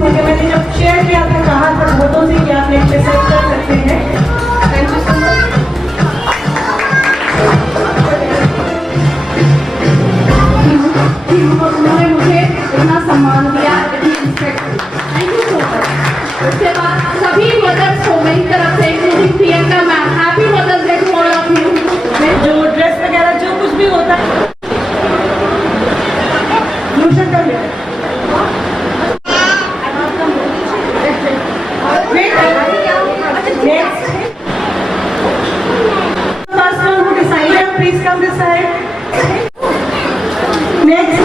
क्योंकि मैंने जब शेयर किया था कहा था वोटों से कि आप लेक्चर सेट कर सकते हैं। Thank you so much. उन्होंने मुझे इतना सम्मान दिया, इतनी रिस्पेक्ट दी, थैंक यू सो मच। उसके बाद सभी मदर्स को मेरी तरफ से including Priyanka ma'am, happy mothers day to all of you. जो ड्रेस वगैरह जो कुछ भी होता है कर लिया। First one who decided, please come this side. Next.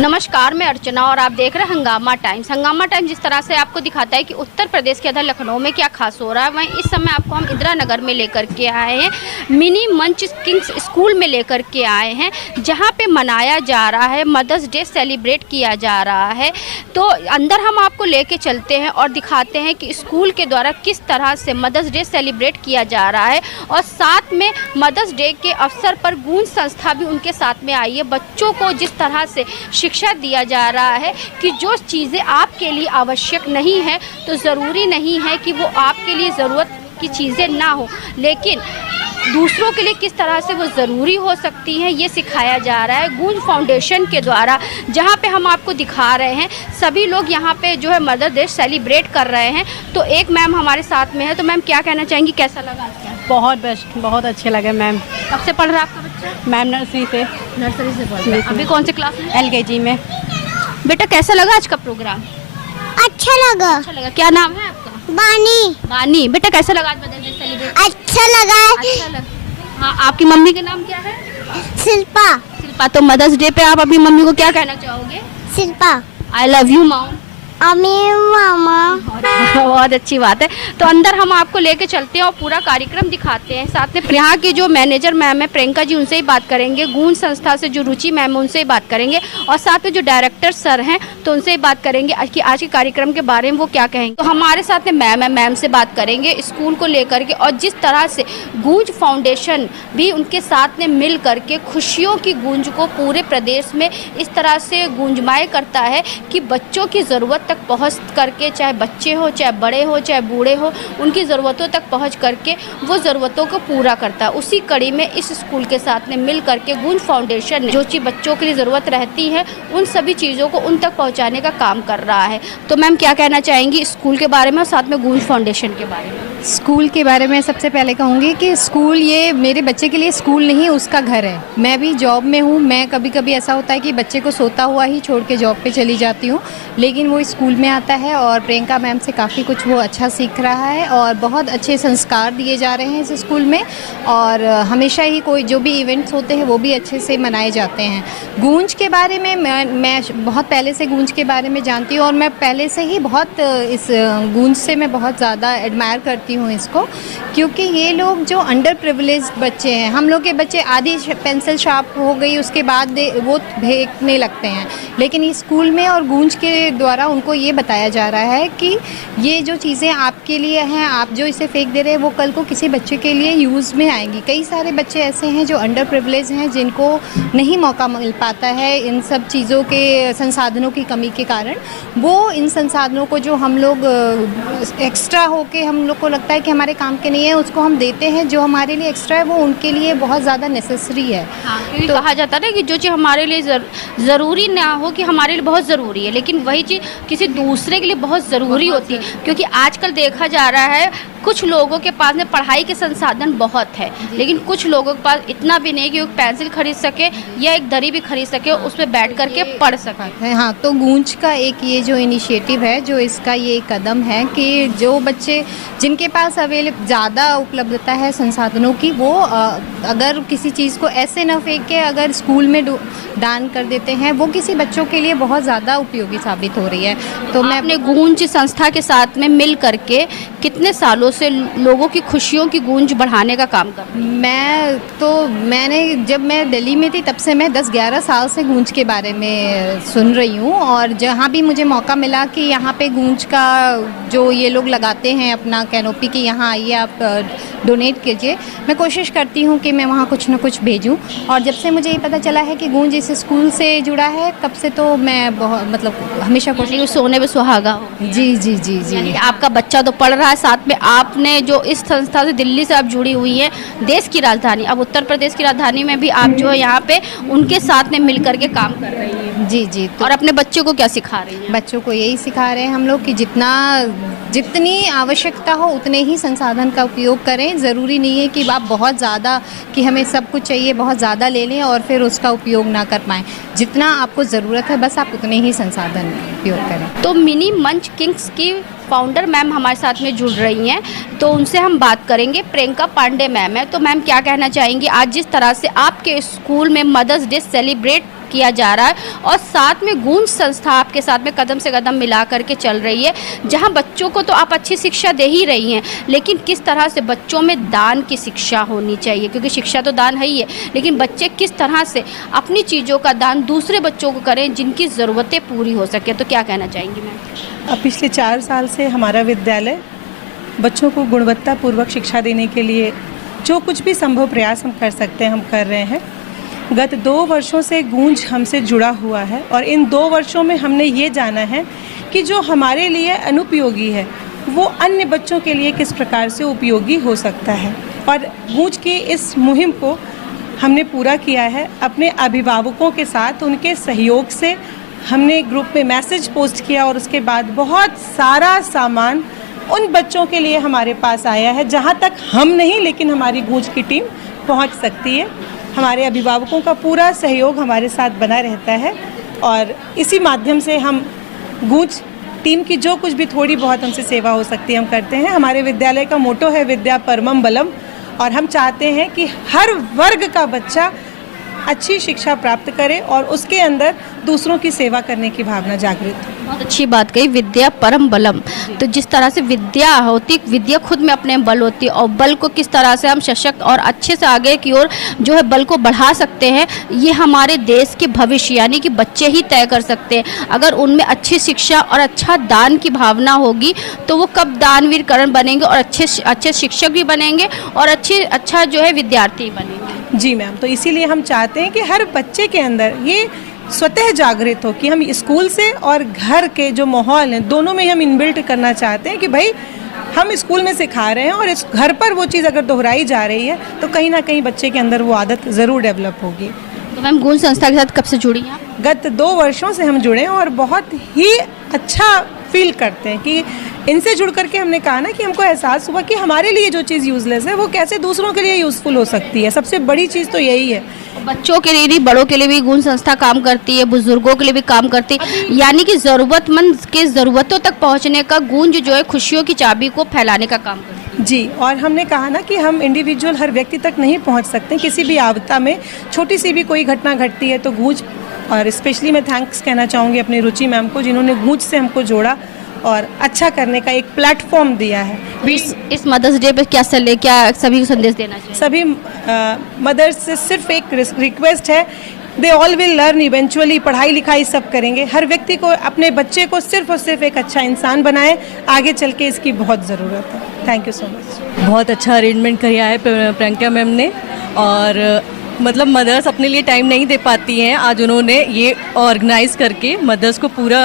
नमस्कार, मैं अर्चना और आप देख रहे हैं हंगामा टाइम्स। हंगामा टाइम्स जिस तरह से आपको दिखाता है कि उत्तर प्रदेश के अंदर लखनऊ में क्या खास हो रहा है, वहीं इस समय आपको हम इंदिरा नगर में लेकर के आए हैं, मिनी मंच किंग्स स्कूल में लेकर के आए हैं, जहां पे मनाया जा रहा है मदर्स डे, सेलिब्रेट किया जा रहा है। तो अंदर हम आपको लेके चलते हैं और दिखाते हैं कि स्कूल के द्वारा किस तरह से मदर्स डे सेलिब्रेट किया जा रहा है। और साथ में मदर्स डे के अवसर पर गूंज संस्था भी उनके साथ में आई है। बच्चों को जिस तरह से शिक्षा दिया जा रहा है कि जो चीज़ें आपके लिए आवश्यक नहीं है तो ज़रूरी नहीं है कि वो आपके लिए ज़रूरत की चीज़ें ना हो, लेकिन दूसरों के लिए किस तरह से वो ज़रूरी हो सकती हैं, ये सिखाया जा रहा है गूंज फाउंडेशन के द्वारा, जहाँ पे हम आपको दिखा रहे हैं। सभी लोग यहाँ पे जो है मदर डे सेलिब्रेट कर रहे हैं। तो एक मैम हमारे साथ में है, तो मैम क्या कहना चाहेंगी, कैसा लगा आज का? बहुत बेस्ट, बहुत अच्छे लगे मैम। कब से पढ़ रहा है आपका बच्चा? मैम नर्सरी से पढ़ रहा है। अभी कौन से क्लास में? LKG में। बेटा कैसा लगा आज का प्रोग्राम? अच्छा लगा। अच्छा लगा। क्या नाम है आपका? बानी। बानी। बेटा कैसा लगा आज मदर्स डे सेलिब्रेट? अच्छा लगा। अच्छा लगा। हाँ, आपकी मम्मी का नाम क्या है? शिल्पा। शिल्पा। तो मदर्स डे पे आप अपनी मम्मी को क्या कहना चाहोगे? Shilpa, I love you mom. अम्मी मामा। बहुत अच्छी बात है। तो अंदर हम आपको लेके चलते हैं और पूरा कार्यक्रम दिखाते हैं। साथ में यहाँ की जो मैनेजर मैम है प्रियंका जी, उनसे ही बात करेंगे। गूंज संस्था से जो रुचि मैम है उनसे ही बात करेंगे, और साथ में जो डायरेक्टर सर हैं तो उनसे ही बात करेंगे कि आज के कार्यक्रम के बारे में वो क्या कहेंगे। तो हमारे साथ में मैम है, मैम से बात करेंगे स्कूल को लेकर के, और जिस तरह से गूंज फाउंडेशन भी उनके साथ में मिल करके खुशियों की गूंज को पूरे प्रदेश में इस तरह से गूंजमाए करता है कि बच्चों की ज़रूरत तक पहुंच करके, चाहे बच्चे हो, चाहे बड़े हो, चाहे बूढ़े हो, उनकी ज़रूरतों तक पहुंच करके वो ज़रूरतों को पूरा करता है। उसी कड़ी में इस स्कूल के साथ में मिल करके गूंज फाउंडेशन ने जो चीज़ बच्चों के लिए ज़रूरत रहती है उन सभी चीज़ों को उन तक पहुंचाने का काम कर रहा है। तो मैम क्या कहना चाहेंगी स्कूल के बारे में और साथ में गूंज फाउंडेशन के बारे में? स्कूल के बारे में सबसे पहले कहूँगी कि स्कूल ये मेरे बच्चे के लिए स्कूल नहीं, उसका घर है। मैं भी जॉब में हूँ, मैं कभी कभी ऐसा होता है कि बच्चे को सोता हुआ ही छोड़ के जॉब पे चली जाती हूँ, लेकिन वो स्कूल में आता है और प्रियंका मैम से काफ़ी कुछ वो अच्छा सीख रहा है और बहुत अच्छे संस्कार दिए जा रहे हैं इस स्कूल में। और हमेशा ही कोई जो भी इवेंट्स होते हैं वो भी अच्छे से मनाए जाते हैं। गूंज के बारे में मैं बहुत पहले से गूंज के बारे में जानती हूँ, और मैं पहले से ही बहुत इस गूंज से मैं बहुत ज़्यादा एडमायर करती हूँ इसको, क्योंकि ये लोग जो अंडर प्रिविलेज्ड बच्चे हैं, हम लोग के बच्चे आधी पेंसिल शार्प हो गई उसके बाद वो फेंकने लगते हैं, लेकिन इस स्कूल में और गूंज के द्वारा उनको ये बताया जा रहा है कि ये जो चीज़ें आपके लिए हैं, आप जो इसे फेंक दे रहे हैं वो कल को किसी बच्चे के लिए यूज़ में आएंगी। कई सारे बच्चे ऐसे हैं जो अंडर प्रिविलेज हैं, जिनको नहीं मौका मिल पाता है इन सब चीज़ों के संसाधनों की कमी के कारण। वो इन संसाधनों को जो हम लोग एक्स्ट्रा होके हम लोग को लगता है कि हमारे काम के नहीं है, उसको हम देते हैं। जो हमारे लिए एक्स्ट्रा है वो उनके लिए बहुत ज़्यादा नेसेसरी है। हाँ, तो कहा जाता है ना कि जो चीज़ हमारे लिए ज़रूरी ना हो कि हमारे लिए बहुत ज़रूरी है, लेकिन वही चीज़ किसी दूसरे के लिए बहुत ज़रूरी होती है। क्योंकि आजकल देखा जा रहा है कुछ लोगों के पास में पढ़ाई के संसाधन बहुत है, लेकिन कुछ लोगों के पास इतना भी नहीं कि वो पेंसिल खरीद सके या एक दरी भी खरीद सके, उस पर बैठ करके पढ़ सके। हाँ, तो गूंज का एक ये जो इनिशिएटिव है, जो इसका ये कदम है कि जो बच्चे जिनके जिनके पास ज़्यादा उपलब्धता है संसाधनों की, वो अगर किसी चीज़ को ऐसे न फेंक के अगर स्कूल में दान कर देते हैं, वो किसी बच्चों के लिए बहुत ज़्यादा उपयोगी साबित हो रही है। तो मैं अपने गूंज संस्था के साथ में मिल करके कितने सालों से लोगों की खुशियों की गूंज बढ़ाने का काम कर रही हूँ? मैंने जब मैं दिल्ली में थी तब से मैं 10-11 साल से गूंज के बारे में सुन रही हूँ, और जहाँ भी मुझे मौका मिला कि यहाँ पे गूंज का जो ये लोग लगाते हैं अपना कैनोपी कि यहाँ आइए आप डोनेट कीजिए, मैं कोशिश करती हूँ कि मैं वहाँ कुछ ना कुछ भेजूँ। और जब से मुझे ये पता चला है कि गूंज इस स्कूल से जुड़ा है, तब से तो मैं बहुत हमेशा कोशिश। सोने पे सुहागा हो। जी जी जी जी। यानी कि आपका बच्चा तो पढ़ रहा है, साथ में आपने जो इस संस्था से दिल्ली से आप जुड़ी हुई है, देश की राजधानी, अब उत्तर प्रदेश की राजधानी में भी आप जो है यहाँ पे उनके साथ में मिल करके काम कर रही है। जी जी। तो और अपने बच्चों को क्या सिखा रही है? बच्चों को यही सिखा रहे हैं हम लोग कि जितनी आवश्यकता हो उतने ही संसाधन का उपयोग करें। ज़रूरी नहीं है कि आप बहुत ज़्यादा, कि हमें सब कुछ चाहिए, बहुत ज़्यादा ले लें और फिर उसका उपयोग ना कर पाएँ। जितना आपको ज़रूरत है बस आप उतने ही संसाधन उपयोग करें। तो मिनी मंच किंग्स की फाउंडर मैम हमारे साथ में जुड़ रही हैं, तो उनसे हम बात करेंगे। प्रियंका पांडे मैम है, तो मैम क्या कहना चाहेंगी आज जिस तरह से आपके स्कूल में मदर्स डे सेलिब्रेट किया जा रहा है और साथ में गूंज संस्था आपके साथ में कदम से कदम मिला करके चल रही है, जहां बच्चों को तो आप अच्छी शिक्षा दे ही रही हैं, लेकिन किस तरह से बच्चों में दान की शिक्षा होनी चाहिए, क्योंकि शिक्षा तो दान है ही है, लेकिन बच्चे किस तरह से अपनी चीज़ों का दान दूसरे बच्चों को करें जिनकी ज़रूरतें पूरी हो सके, तो क्या कहना चाहेंगी मैम? पिछले 4 साल से हमारा विद्यालय बच्चों को गुणवत्तापूर्वक शिक्षा देने के लिए जो कुछ भी संभव प्रयास हम कर सकते हैं हम कर रहे हैं। गत 2 वर्षों से गूंज हमसे जुड़ा हुआ है और इन 2 वर्षों में हमने ये जाना है कि जो हमारे लिए अनुपयोगी है वो अन्य बच्चों के लिए किस प्रकार से उपयोगी हो सकता है। और गूंज की इस मुहिम को हमने पूरा किया है अपने अभिभावकों के साथ, उनके सहयोग से। हमने ग्रुप में मैसेज पोस्ट किया और उसके बाद बहुत सारा सामान उन बच्चों के लिए हमारे पास आया है जहां तक हम नहीं, लेकिन हमारी गूंज की टीम पहुंच सकती है। हमारे अभिभावकों का पूरा सहयोग हमारे साथ बना रहता है और इसी माध्यम से हम गूंज टीम की जो कुछ भी थोड़ी बहुत हमसे सेवा हो सकती है हम करते हैं। हमारे विद्यालय का मोटो है विद्या परमम बलम, और हम चाहते हैं कि हर वर्ग का बच्चा अच्छी शिक्षा प्राप्त करे और उसके अंदर दूसरों की सेवा करने की भावना जागृत हो। बहुत अच्छी बात कही, विद्या परम बलम। तो जिस तरह से विद्या होती, विद्या खुद में अपने बल होती है, और बल को किस तरह से हम सशक्त और अच्छे से आगे की ओर जो है बल को बढ़ा सकते हैं, ये हमारे देश के भविष्य यानी कि बच्चे ही तय कर सकते हैं। अगर उनमें अच्छी शिक्षा और अच्छा दान की भावना होगी तो वो कब दानवीर करण बनेंगे और अच्छे शिक्षक भी बनेंगे और अच्छा जो है विद्यार्थी बनेंगे। जी मैम, तो इसीलिए हम चाहते हैं कि हर बच्चे के अंदर ये स्वतः जागृत हो कि हम स्कूल से और घर के जो माहौल हैं दोनों में हम इनबिल्ट करना चाहते हैं कि भाई हम स्कूल में सिखा रहे हैं और इस घर पर वो चीज़ अगर दोहराई जा रही है तो कहीं ना कहीं बच्चे के अंदर वो आदत ज़रूर डेवलप होगी। तो मैम गूंज संस्था के साथ कब से जुड़ी हैं? गत 2 वर्षों से हम जुड़े हैं और बहुत ही अच्छा फील करते हैं कि इनसे जुड़ करके हमने कहा ना कि हमको एहसास हुआ कि हमारे लिए जो चीज़ यूज़लेस है वो कैसे दूसरों के लिए यूज़फुल हो सकती है। सबसे बड़ी चीज़ तो यही है। बच्चों के लिए भी, बड़ों के लिए भी गूंज संस्था काम करती है, बुजुर्गों के लिए भी काम करती है, यानी कि ज़रूरतमंद के ज़रूरतों तक पहुंचने का गूंज जो है खुशियों की चाबी को फैलाने का काम करती है। जी, और हमने कहा ना कि हम इंडिविजुअल हर व्यक्ति तक नहीं पहुंच सकते। किसी भी आपदा में छोटी सी भी कोई घटना घटती है तो गूंज, और स्पेशली मैं थैंक्स कहना चाहूँगी अपनी रुचि मैम को जिन्होंने गूंज से हमको जोड़ा और अच्छा करने का एक प्लेटफॉर्म दिया है। इस मदर्स डे पे क्या सभी को संदेश देना चाहिए? सभी मदर्स से सिर्फ एक रिक्वेस्ट है, they all will learn eventually. पढ़ाई लिखाई सब करेंगे, हर व्यक्ति को अपने बच्चे को सिर्फ और सिर्फ एक अच्छा इंसान बनाए, आगे चल के इसकी बहुत ज़रूरत है। Thank you so much. बहुत अच्छा अरेंजमेंट किया है प्रियंका मैम ने, और मतलब मदर्स अपने लिए टाइम नहीं दे पाती हैं, आज उन्होंने ये ऑर्गेनाइज करके मदर्स को पूरा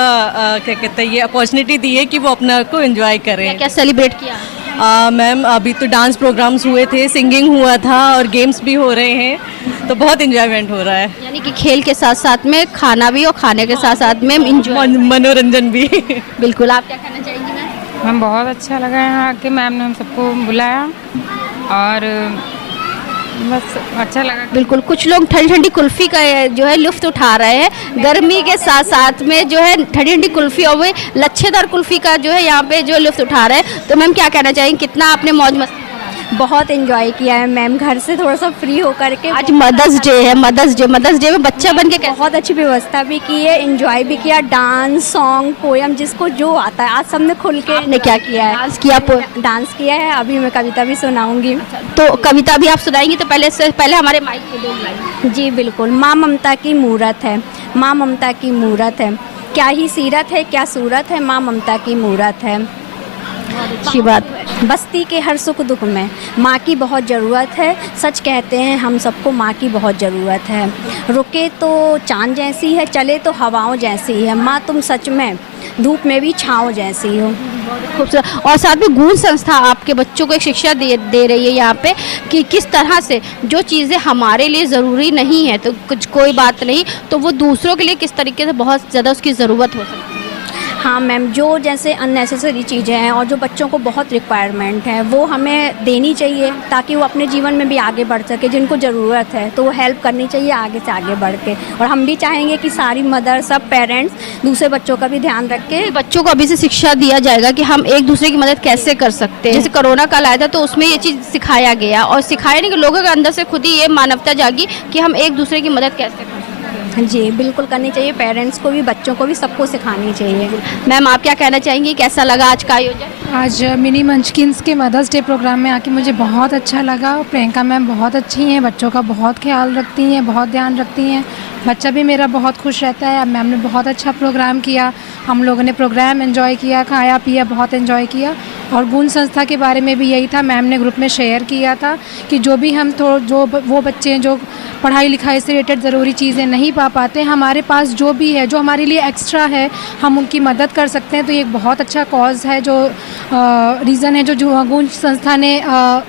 क्या कहते हैं ये अपॉर्चुनिटी दी है कि वो अपना को एंजॉय करें। क्या सेलिब्रेट किया? मैम अभी तो डांस प्रोग्राम्स हुए थे, सिंगिंग हुआ था और गेम्स भी हो रहे हैं, तो बहुत एंजॉयमेंट हो रहा है। यानी कि खेल के साथ साथ में खाना भी और खाने के साथ साथ में मनोरंजन भी। बिल्कुल। आप क्या कहना चाहेंगी मैम? मैम बहुत अच्छा लगा यहाँ आके, मैम ने हम सबको बुलाया और बस अच्छा लगा। बिल्कुल, कुछ लोग ठंडी ठंडी कुल्फ़ी का जो है लुत्फ़ उठा रहे हैं गर्मी के साथ साथ में, जो है ठंडी ठंडी कुल्फ़ी और वो लच्छेदार कुल्फ़ी का जो है यहाँ पे जो लुत्फ़ उठा रहे हैं। तो मैम क्या कहना चाहेंगे, कितना आपने मौज मस्ती? बहुत एंजॉय किया है मैम, घर से थोड़ा सा फ्री होकर के। आज मदर्स डे है, मदर्स डे में बच्चा बन के कैसे? बहुत अच्छी व्यवस्था भी की है, एंजॉय भी किया, डांस, सॉन्ग, पोयम, जिसको जो आता है आज सबने खुल के। आपने क्या किया है? डांस किया है, अभी मैं कविता भी सुनाऊंगी। तो कविता भी आप सुनाएंगी, तो पहले हमारे माइक पे 2 लाइन। जी बिल्कुल। माँ ममता की मूरत है, माँ ममता की मूरत है, क्या ही सीरत है, क्या सूरत है, माँ ममता की मूरत है। अच्छी बात है। बस्ती के हर सुख दुख में माँ की बहुत ज़रूरत है, सच कहते हैं हम सबको माँ की बहुत ज़रूरत है। रुके तो चाँद जैसी है, चले तो हवाओं जैसी है, माँ तुम सच में धूप में भी छाँव जैसी हो। खूबसूरत। और साथ में गुण संस्था आपके बच्चों को एक शिक्षा दे रही है यहाँ पे कि किस तरह से जो चीज़ें हमारे लिए ज़रूरी नहीं है तो कुछ कोई बात नहीं, तो वो दूसरों के लिए किस तरीके से बहुत ज़्यादा उसकी ज़रूरत हो सकती है। हाँ मैम, जो जैसे अननेसेसरी चीज़ें हैं और जो बच्चों को बहुत रिक्वायरमेंट है वो हमें देनी चाहिए ताकि वो अपने जीवन में भी आगे बढ़ सके। जिनको ज़रूरत है तो वो हेल्प करनी चाहिए आगे से आगे बढ़ के। और हम भी चाहेंगे कि सारी मदर, सब पेरेंट्स दूसरे बच्चों का भी ध्यान रख के। बच्चों को अभी से शिक्षा दिया जाएगा कि हम एक दूसरे की मदद कैसे कर सकते हैं। जैसे कोरोना काल आया था तो उसमें ये चीज़ सिखाया गया, और सिखाया नहीं कि लोगों के अंदर से खुद ही ये मानवता जागी कि हम एक दूसरे की मदद कैसे कर सकते हैं। जी बिल्कुल करनी चाहिए, पेरेंट्स को भी, बच्चों को भी, सबको सिखानी चाहिए। मैम आप क्या कहना चाहेंगी, कैसा लगा आज का आयोजन? आज मिनी मंचकिंस के मदर्स डे प्रोग्राम में आके मुझे बहुत अच्छा लगा। प्रियंका मैम बहुत अच्छी हैं, बच्चों का बहुत ख्याल रखती हैं, बहुत ध्यान रखती हैं। बच्चा भी मेरा बहुत खुश रहता है। मैम ने बहुत अच्छा प्रोग्राम किया, हम लोगों ने प्रोग्राम एंजॉय किया, खाया पिया, बहुत एंजॉय किया। और गुण संस्था के बारे में भी यही था, मैम ने ग्रुप में शेयर किया था कि जो भी हम वो बच्चे हैं जो पढ़ाई लिखाई से रिलेटेड ज़रूरी चीज़ें नहीं पा पाते, हमारे पास जो भी है, जो हमारे लिए एक्स्ट्रा है, हम उनकी मदद कर सकते हैं। तो ये एक बहुत अच्छा कॉज है, जो रीज़न है जो गुण संस्था ने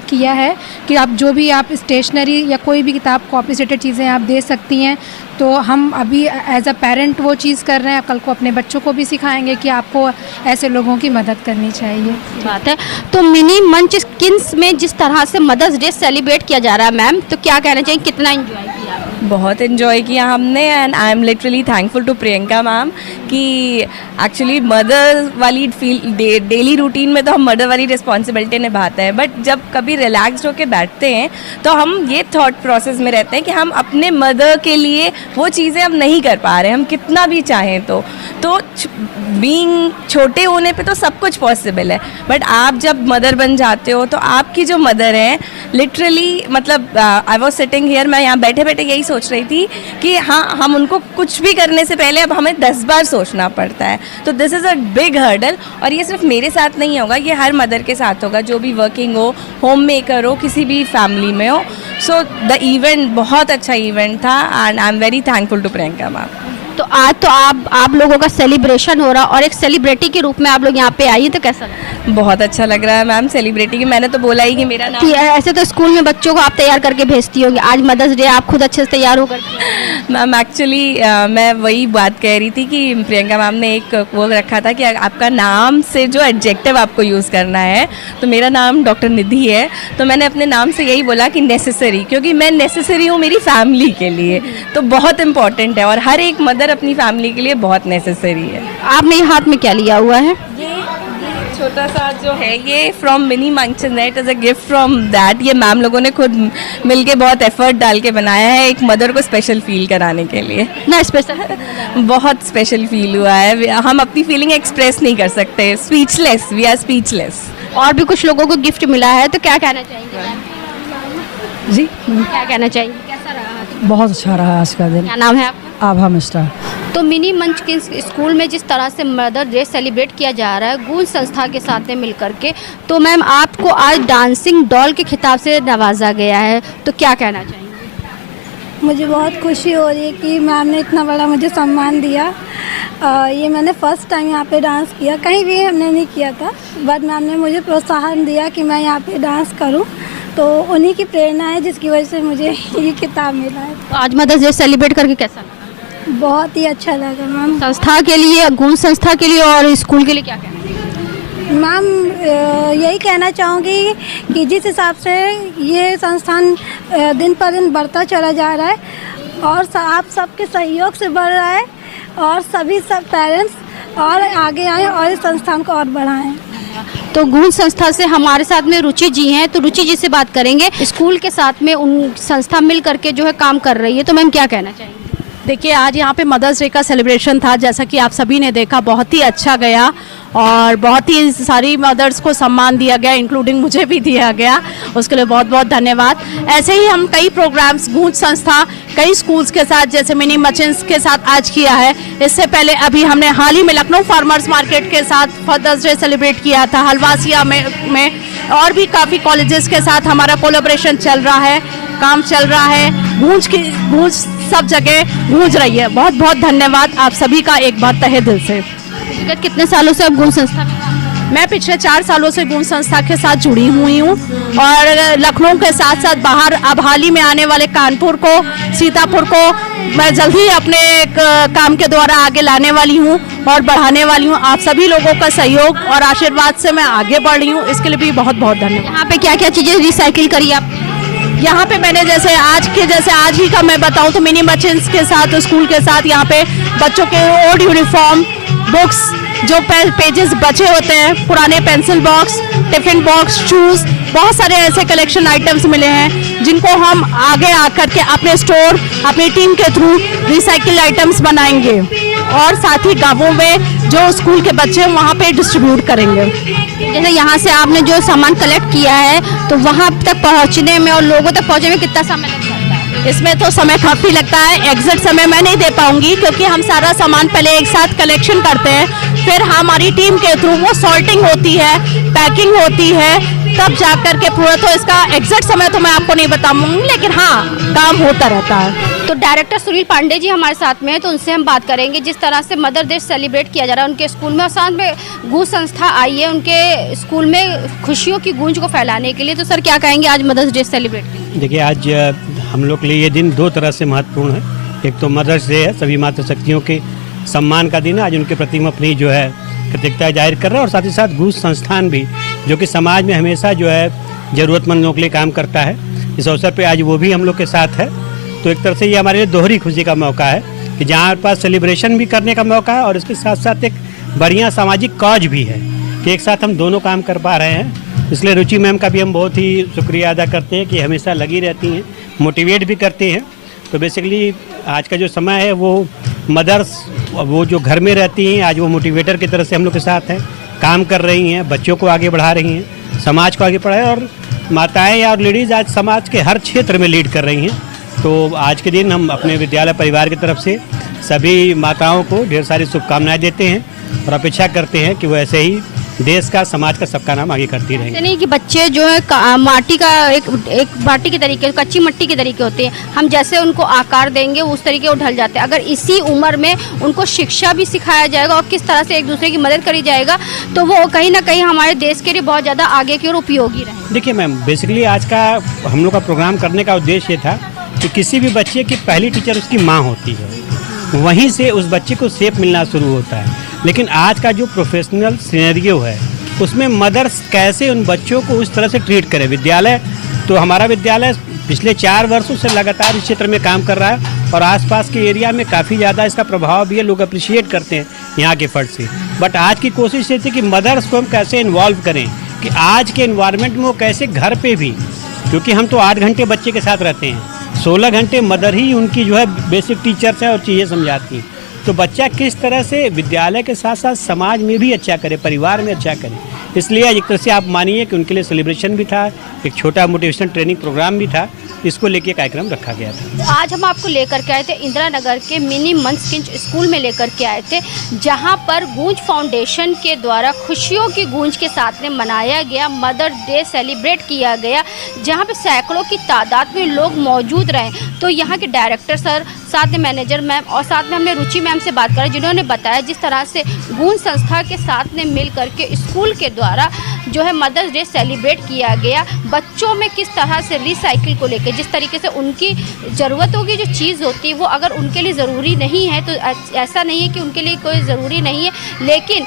किया है कि आप जो भी आप स्टेशनरी या कोई भी किताब कॉपी से रिलेटेड चीज़ें आप दे सकती हैं। तो हम अभी एज अ पेरेंट वो चीज़ कर रहे हैं, कल को अपने बच्चों को भी सिखाएंगे कि आपको ऐसे लोगों की मदद करनी चाहिए। बात है। तो मिनी मंचकिंस में जिस तरह से मदर्स डे सेलिब्रेट किया जा रहा है मैम, तो क्या कहना चाहिए, कितना एंजॉय किया? बहुत एंजॉय किया हमने, and I am literally thankful to Priyanka ma'am कि एक्चुअली मदर वाली डेली रूटीन में तो हम मदर वाली रिस्पॉन्सिबिलिटी निभाते हैं, बट जब कभी रिलैक्स्ड होकर बैठते हैं तो हम ये थॉट प्रोसेस में रहते हैं कि हम अपने मदर के लिए वो चीज़ें अब नहीं कर पा रहे हैं, हम कितना भी चाहें तो बीइंग छोटे होने पे तो सब कुछ पॉसिबल है, बट आप जब मदर बन जाते हो तो आपकी जो मदर है लिटरली, मतलब आई वॉज सिटिंग हियर, मैं यहाँ बैठे बैठे यही सोच रही थी कि हाँ, हम उनको कुछ भी करने से पहले अब हमें 10 बार सोचना पड़ता है। तो this is a big hurdle, और ये सिर्फ मेरे साथ नहीं होगा, ये हर मदर के साथ होगा, जो भी वर्किंग हो, होम मेकर हो, किसी भी फैमिली में हो। सो द इवेंट बहुत अच्छा इवेंट था, and I am very thankful to Priyanka ma'am. तो आज तो आप लोगों का सेलिब्रेशन हो रहा, और एक सेलिब्रिटी के रूप में आप लोग यहाँ पे आई, तो कैसा लगा? बहुत अच्छा लग रहा है मैम, सेलिब्रिटी की मैंने तो बोला ही कि मेरा नाम। ऐसे तो स्कूल में बच्चों को आप तैयार करके भेजती होंगी, आज मदर्स डे आप खुद अच्छे से तैयार होकर? मैम एक्चुअली मैं वही बात कह रही थी कि प्रियंका मैम ने एक वो रखा था कि आपका नाम से जो एडजेक्टिव आपको यूज़ करना है, तो मेरा नाम डॉक्टर निधि है, तो मैंने अपने नाम से यही बोला कि नेसेसरी, क्योंकि मैं नेसेसरी हूँ मेरी फैमिली के लिए, तो बहुत इंपॉर्टेंट है, और हर एक मदर अपनी फैमिली के लिए बहुत नेसेसरी है। आपने ये हाथ में क्या लिया हुआ है? ये छोटा सा जो है ये from mini munchkins, it is a gift from that. ये मैम लोगों ने खुद मिलके बहुत एफर्ट डाल के बनाया है, एक मदर को स्पेशल फील कराने के लिए। ना स्पेशल, बहुत स्पेशल फील हुआ है, हम अपनी फीलिंग एक्सप्रेस नहीं कर सकते, स्पीचलेस, वी आर स्पीचलेस। और भी कुछ लोगों को गिफ्ट मिला है, तो क्या कहना चाहेंगे? जी क्या कहना चाहिए, कैसा रहा? बहुत अच्छा रहा आज का दिन। क्या नाम है आपका? आभा मिश्रा। तो मिनी मंचकिंस स्कूल में जिस तरह से मदर डे सेलिब्रेट किया जा रहा है गुण संस्था के साथ में मिलकर के, तो मैम आपको आज डांसिंग डॉल के खिताब से नवाजा गया है, तो क्या कहना चाहेंगे? मुझे बहुत खुशी हो रही है कि मैम ने इतना बड़ा मुझे सम्मान दिया। ये मैंने फ़र्स्ट टाइम यहाँ पे डांस किया, कहीं भी हमने नहीं किया था, बट मैम ने मुझे प्रोत्साहन दिया कि मैं यहाँ पे डांस करूँ, तो उन्हीं की प्रेरणा है जिसकी वजह से मुझे ये किताब मिला है। तो आज मदर्स डे सेलिब्रेट करके कैसा लगा? बहुत ही अच्छा लगा मैम। संस्था के लिए, गुण संस्था के लिए और स्कूल के लिए क्या कहना है? मैम यही कहना चाहूँगी कि जिस हिसाब से ये संस्थान दिन पर दिन बढ़ता चला जा रहा है और आप सबके सहयोग से बढ़ रहा है और सभी सब पेरेंट्स और आगे आएँ और इस संस्थान को और बढ़ाएं। तो गूंज संस्था से हमारे साथ में रुचि जी हैं, तो रुचि जी से बात करेंगे। स्कूल के साथ में उन संस्था मिल करके जो है काम कर रही है, तो मैम क्या कहना चाहेंगे? देखिए, आज यहाँ पे मदर्स डे का सेलिब्रेशन था, जैसा कि आप सभी ने देखा, बहुत ही अच्छा गया और बहुत ही सारी मदर्स को सम्मान दिया गया, इंक्लूडिंग मुझे भी दिया गया, उसके लिए बहुत बहुत धन्यवाद। ऐसे ही हम कई प्रोग्राम्स गूंज संस्था कई स्कूल्स के साथ, जैसे मिनी मर्चेंट्स के साथ आज किया है। इससे पहले अभी हमने हाल ही में लखनऊ फार्मर्स मार्केट के साथ फादर्स डे सेलिब्रेट किया था। हलवासिया में और भी काफ़ी कॉलेजेस के साथ हमारा कोलैबोरेशन चल रहा है, काम चल रहा है। गूंज सब जगह गूंज रही है। बहुत बहुत धन्यवाद आप सभी का एक बार तहे दिल से। विगत कितने सालों से आप गूंज संस्था में? मैं पिछले 4 सालों से गूंज संस्था के साथ जुड़ी हुई हूँ और लखनऊ के साथ साथ बाहर अब हाल ही में आने वाले कानपुर को, सीतापुर को मैं जल्द ही अपने काम के द्वारा आगे लाने वाली हूँ और बढ़ाने वाली हूँ। आप सभी लोगों का सहयोग और आशीर्वाद से मैं आगे बढ़ रही हूँ, इसके लिए भी बहुत बहुत धन्यवाद। यहाँ पे क्या क्या चीज़ें रिसाइकिल करी आप? यहाँ पे मैंने जैसे आज ही का मैं बताऊँ तो मिनी मर्चेंट्स के साथ, स्कूल के साथ यहाँ पे बच्चों के ओल्ड यूनिफॉर्म, बुक्स, जो पेजेस बचे होते हैं, पुराने pencil box, tiffin box, shoes, बहुत सारे ऐसे कलेक्शन आइटम्स मिले हैं जिनको हम आगे आकर के अपने स्टोर, अपनी टीम के थ्रू रिसाइकिल आइटम्स बनाएंगे और साथ ही गांवों में जो स्कूल के बच्चे हैं वहाँ पे डिस्ट्रीब्यूट करेंगे। जैसे यहाँ से आपने जो सामान कलेक्ट किया है तो वहाँ तक पहुँचने में और लोगों तक पहुँचने में कितना समय लगता है? इसमें तो समय काफ़ी लगता है, एग्जैक्ट समय मैं नहीं दे पाऊंगी क्योंकि हम सारा सामान पहले एक साथ कलेक्शन करते हैं, फिर हमारी टीम के थ्रू वो सॉर्टिंग होती है, पैकिंग होती है, तब जा कर के पूरा। तो इसका एग्जैक्ट समय तो मैं आपको नहीं बता पाऊंगी, लेकिन हाँ, काम होता रहता है। तो डायरेक्टर सुनील पांडे जी हमारे साथ में हैं, तो उनसे हम बात करेंगे जिस तरह से मदर डे सेलिब्रेट किया जा रहा है उनके स्कूल में, और साथ में गूंज संस्था आई है उनके स्कूल में खुशियों की गूंज को फैलाने के लिए। तो सर क्या कहेंगे आज मदर्स डे सेलिब्रेट के लिए? देखिए, आज हम लोग के लिए ये दिन 2 तरह से महत्वपूर्ण है। एक तो मदर्स डे है, सभी मातृशक्तियों के सम्मान का दिन है, आज उनके प्रति हम अपनी जो है कृतज्ञता जाहिर कर रहे हैं। और साथ ही साथ गूंज संस्थान भी, जो कि समाज में हमेशा जो है ज़रूरतमंद लोगों के लिए काम करता है, इस अवसर पे आज वो भी हम लोग के साथ है। तो एक तरह से ये हमारे लिए दोहरी खुशी का मौका है कि जहाँ पास सेलिब्रेशन भी करने का मौका है और इसके साथ साथ एक बढ़िया सामाजिक कॉज भी है कि एक साथ हम दोनों काम कर पा रहे हैं। इसलिए रुचि मैम का भी हम बहुत ही शुक्रिया अदा करते हैं कि हमेशा लगी रहती हैं, मोटिवेट भी करते हैं। तो बेसिकली आज का जो समय है वो मदर्स, वो जो घर में रहती हैं, आज वो मोटिवेटर की तरह से हम लोग के साथ हैं, काम कर रही हैं, बच्चों को आगे बढ़ा रही हैं, समाज को आगे बढ़ाएं। और माताएं और लेडीज़ आज समाज के हर क्षेत्र में लीड कर रही हैं। तो आज के दिन हम अपने विद्यालय परिवार की तरफ से सभी माताओं को ढेर सारी शुभकामनाएं देते हैं और अपेक्षा करते हैं कि वो ऐसे ही देश का, समाज का, सबका नाम आगे करती रहेंगे। नहीं कि बच्चे जो है माटी का एक बाटी के तरीके, कच्ची मिट्टी के तरीके होते हैं, हम जैसे उनको आकार देंगे उस तरीके वो ढल जाते हैं। अगर इसी उम्र में उनको शिक्षा भी सिखाया जाएगा और किस तरह से एक दूसरे की मदद करी जाएगा तो वो कहीं ना कहीं हमारे देश के लिए बहुत ज़्यादा आगे की ओर उपयोगी रहे। देखिए मैम, बेसिकली आज का हम लोग का प्रोग्राम करने का उद्देश्य ये था कि किसी भी बच्चे की पहली टीचर उसकी माँ होती है, वहीं से उस बच्चे को शेप मिलना शुरू होता है। लेकिन आज का जो प्रोफेशनल सिनेरियो है उसमें मदर्स कैसे उन बच्चों को उस तरह से ट्रीट करें। विद्यालय तो हमारा विद्यालय पिछले 4 वर्षों से लगातार इस क्षेत्र में काम कर रहा है और आसपास के एरिया में काफ़ी ज़्यादा इसका प्रभाव भी है, लोग अप्रिशिएट करते हैं यहाँ के फर्ड से। बट आज की कोशिश ये थी कि मदर्स को हम कैसे इन्वॉल्व करें कि आज के इन्वायरमेंट में वो कैसे घर पे भी, क्योंकि हम तो 8 घंटे बच्चे के साथ रहते हैं, 16 घंटे मदर ही उनकी जो है बेसिक टीचर्स हैं और चीज़ें समझाती हैं। तो बच्चा किस तरह से विद्यालय के साथ साथ समाज में भी अच्छा करे, परिवार में अच्छा करे। इसलिए एक तरह से आप मानिए कि उनके लिए सेलिब्रेशन भी था, एक छोटा मोटिवेशन ट्रेनिंग प्रोग्राम भी था, इसको लेके कार्यक्रम रखा गया था। आज हम आपको लेकर के आए थे इंदिरा नगर के मिनी मंचकिंस स्कूल में लेकर के आए थे, जहां पर गूंज फाउंडेशन के द्वारा खुशियों की गूंज के साथ में मनाया गया मदर डे सेलिब्रेट किया गया, जहां पे सैकड़ों की तादाद में लोग मौजूद रहे। तो यहाँ के डायरेक्टर सर, साथ में मैनेजर मैम और साथ में हमने रुचि मैम से बात करें, जिन्होंने बताया जिस तरह से गूंज संस्था के साथ में मिल करके स्कूल के द्वारा जो है मदर्स डे सेलिब्रेट किया गया। बच्चों में किस तरह से रिसाइकिल को लेकर, जिस तरीके से उनकी ज़रूरतों की जो चीज़ होती है वो अगर उनके लिए ज़रूरी नहीं है तो ऐसा नहीं है कि उनके लिए कोई ज़रूरी नहीं है, लेकिन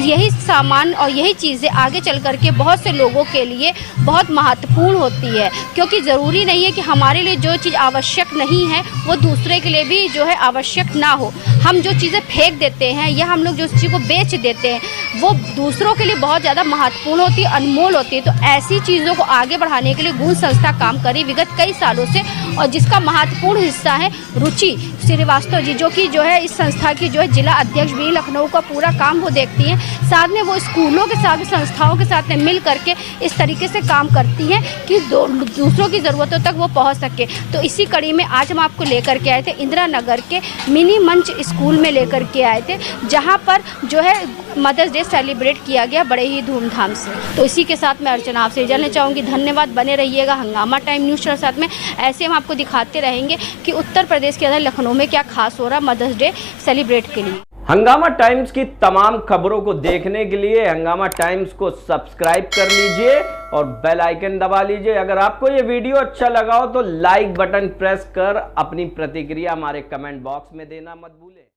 यही सामान और यही चीज़ें आगे चल कर के बहुत से लोगों के लिए बहुत महत्वपूर्ण होती है, क्योंकि ज़रूरी नहीं है कि हमारे लिए जो चीज़ आवश्यक नहीं है वो दूसरे के लिए भी जो है आवश्यक ना हो। हम जो चीज़ें फेंक देते हैं या हम लोग जो चीज़ को बेच देते हैं वो दूसरों के लिए बहुत ज़्यादा महत्वपूर्ण होती है, अनमोल होती है। तो ऐसी चीज़ों को आगे बढ़ाने के लिए गूंज संस्था काम करी विगत कई सालों से, और जिसका महत्वपूर्ण हिस्सा है रुचि श्रीवास्तव जी, जो है इस संस्था की जो है जिला अध्यक्ष भी, लखनऊ का पूरा काम वो देखती हैं। साथ में वो स्कूलों के साथ, संस्थाओं के साथ में मिल करके इस तरीके से काम करती हैं कि दूसरों की ज़रूरतों तक वो पहुंच सके। तो इसी कड़ी में आज हम आपको लेकर के आए थे इंदिरा नगर के मिनी मंच स्कूल में लेकर के आए थे, जहां पर जो है मदर्स डे सेलिब्रेट किया गया बड़े ही धूमधाम से। तो इसी के साथ मैं अर्चना आपसे जानना चाहूँगी, धन्यवाद। बने रहिएगा हंगामा टाइम न्यूज़ के साथ में, ऐसे हम आपको दिखाते रहेंगे कि उत्तर प्रदेश के अंदर लखनऊ में क्या खास हो रहा मदर्स डे सेलिब्रेट के लिए। हंगामा टाइम्स की तमाम खबरों को देखने के लिए हंगामा टाइम्स को सब्सक्राइब कर लीजिए और बेल आइकन दबा लीजिए। अगर आपको ये वीडियो अच्छा लगा हो तो लाइक बटन प्रेस कर अपनी प्रतिक्रिया हमारे कमेंट बॉक्स में देना मत भूलें।